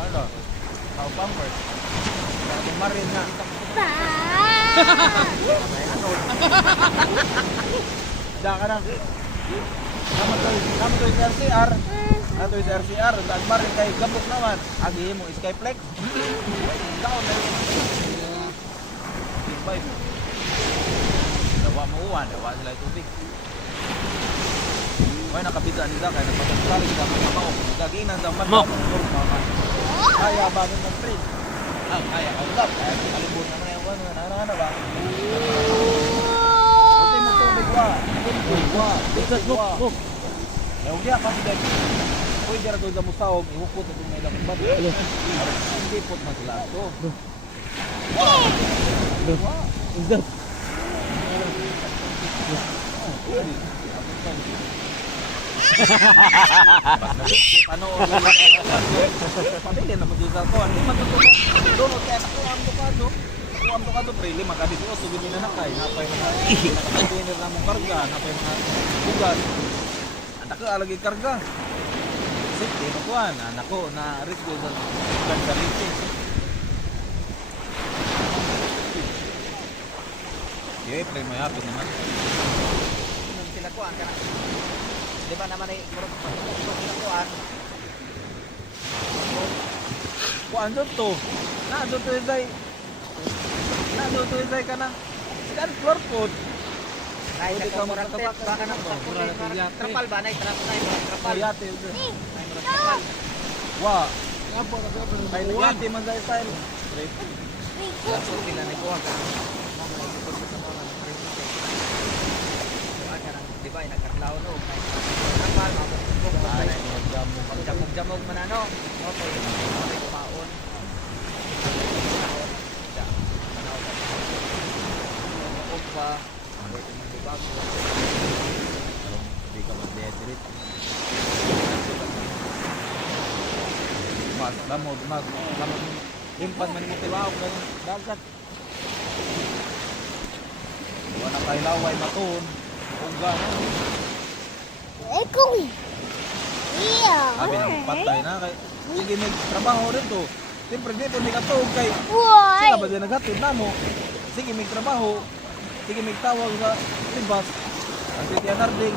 ano? Tao pamper. Kaya marin na. May ano. Diyan ka na. Naman to yung RCR. Nato yung RCR. Dahil marin kay gabok naman. Agi mo, Skyflex. Ikaw na yun. Big vibe. Dawa mo uwan. Dawa sila yung tubig. May nakabita nila kaya nagpapagsalig ka mga mao. Gaginan daw man. Kaya ba nun ng trade? Kaya kaulap. Kaya kalibon naman yung ano. Ano ba? Buti mo tubig wa. Bigas mo. Ewan niya kasi dahil. Uy, dira doon sa musawag. Ihukot na doon may lakot ba? Hindi pot na sila ito. Bigas. Ano pamilya naman doon sa kuwan. Hindi matutulog. Doon kaya nakuha ang tukado pre. Lima ka dito. Sugin nila na kay. Napay mga container na mong karga. Napay mga bugan. Anak ko alagay karga. Safety no kuwan. Anak ko na risk doon sa kansaliti. Yay pre may hapon naman. Nung sila kuhan ka na. Di ba naman ay murag kuhan? Kuan doon to. Na doon to isay. Ka na. Kan floor code. Ay, nagkakurante. Baka nang trapal ba? Trapal. Yate. Trapal. Wa. Kay yate man sa style. Laso sila nagkuha ka. Di ba, nagkatlaw no? Trapal, jamog man ano? Okay. Okay, kumaon. Pa Hindi ka mag-dehydrate. Lamod. Impan man mo tilaw ganun dagat. Wala kay laway maton. Ungga na. Abi nang patay na kay sige may trabaho dito. Siyempre dito hindi ka tuog kay. Sila ba din naghatod na mo? Sige may trabaho. Sige may tawag sa libas. Ang si Tia Narding.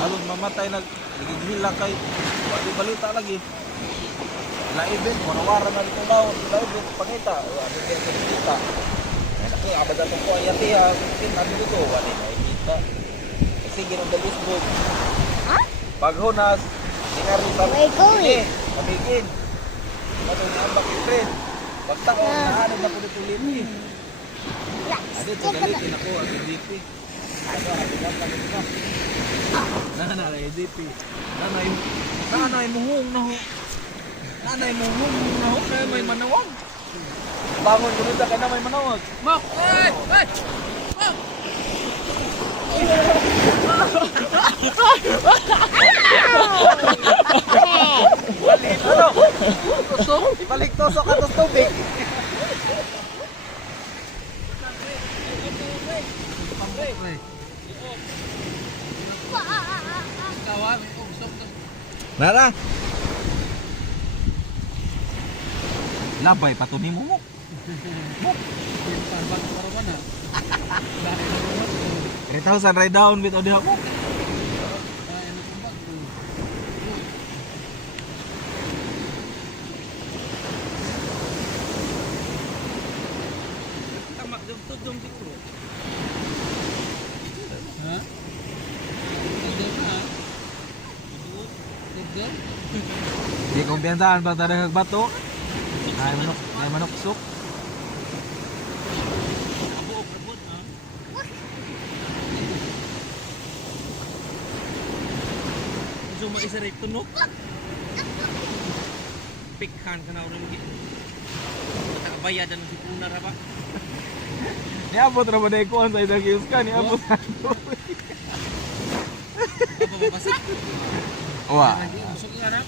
Halos mamatay nagigihila kay. Wali balita lagi. Na-event, manawaran na dito daw. Na-event, pangita. Ano kaya sa kita. Abad na itong kuha yati ha. Nabi dito, wali nakikita. Sige nung dalusbog. Paghunas, sinaro sa pili. Pamigin. Ano yung ambak yung friend. Pagtaon, nahanap na kulit-ulit eh. Adi ito galitin ako ang EDP. Ano, abigat kami ito. Nanay EDP. Nanay muhong na ho. Nanay muhong na ho. Kaya may manawag. Bangon ko nito kaya na may manawag. Mak! Ay! Ay! Mak! Balik ano? Tusok? Balik tusok ka tos tubig. Nara. Labay patuni mo. 3,000 ride down with odi ako. Tama dum dito. Ha? Di kumpiyansahan pag tadang bato. Ay manok sok. Cuma isa rin tunok. Pikhan ka na ulit. Bayadan ng sipuna ra ba? Niabot ra ba na ikuan sa idang kios ka? Niabot sa ito. Apa babasa? Wah. Masuk nga na.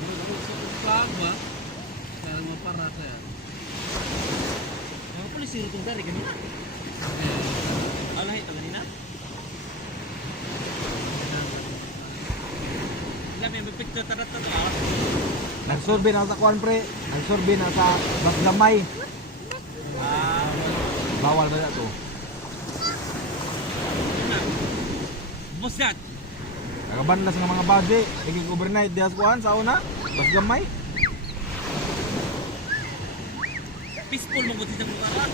Masuk ba? Kaya mapara kaya. Ang pulis sino itong dari kanina? Alay ito kanina? Ilan may picture tarat na ito. Nagsurvey na sa kuan pre. Nagsurvey na sa Basgamay. Bawal ba na to? Busat. Nagabanlas ng mga body. Tigig overnight diha sa kuan sa una. Basgamay. Peaceful mo gud sa lugar.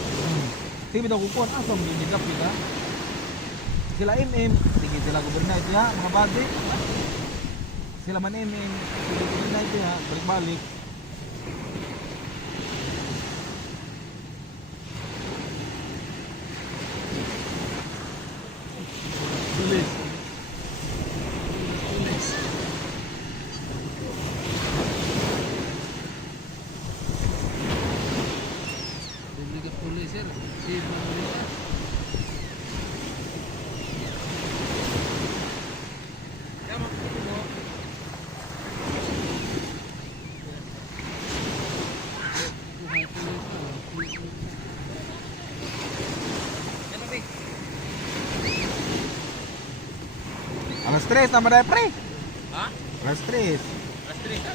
Sige bitaw ko kuan asa mo gidap kita. Sila MM, sige sila overnight diha mga body. Sila man MM, sige overnight diha balik-balik. Tulis. Tulis sir. Si Alas 3 tama dai pre. Ha? Alas 3. Alas 3 ka.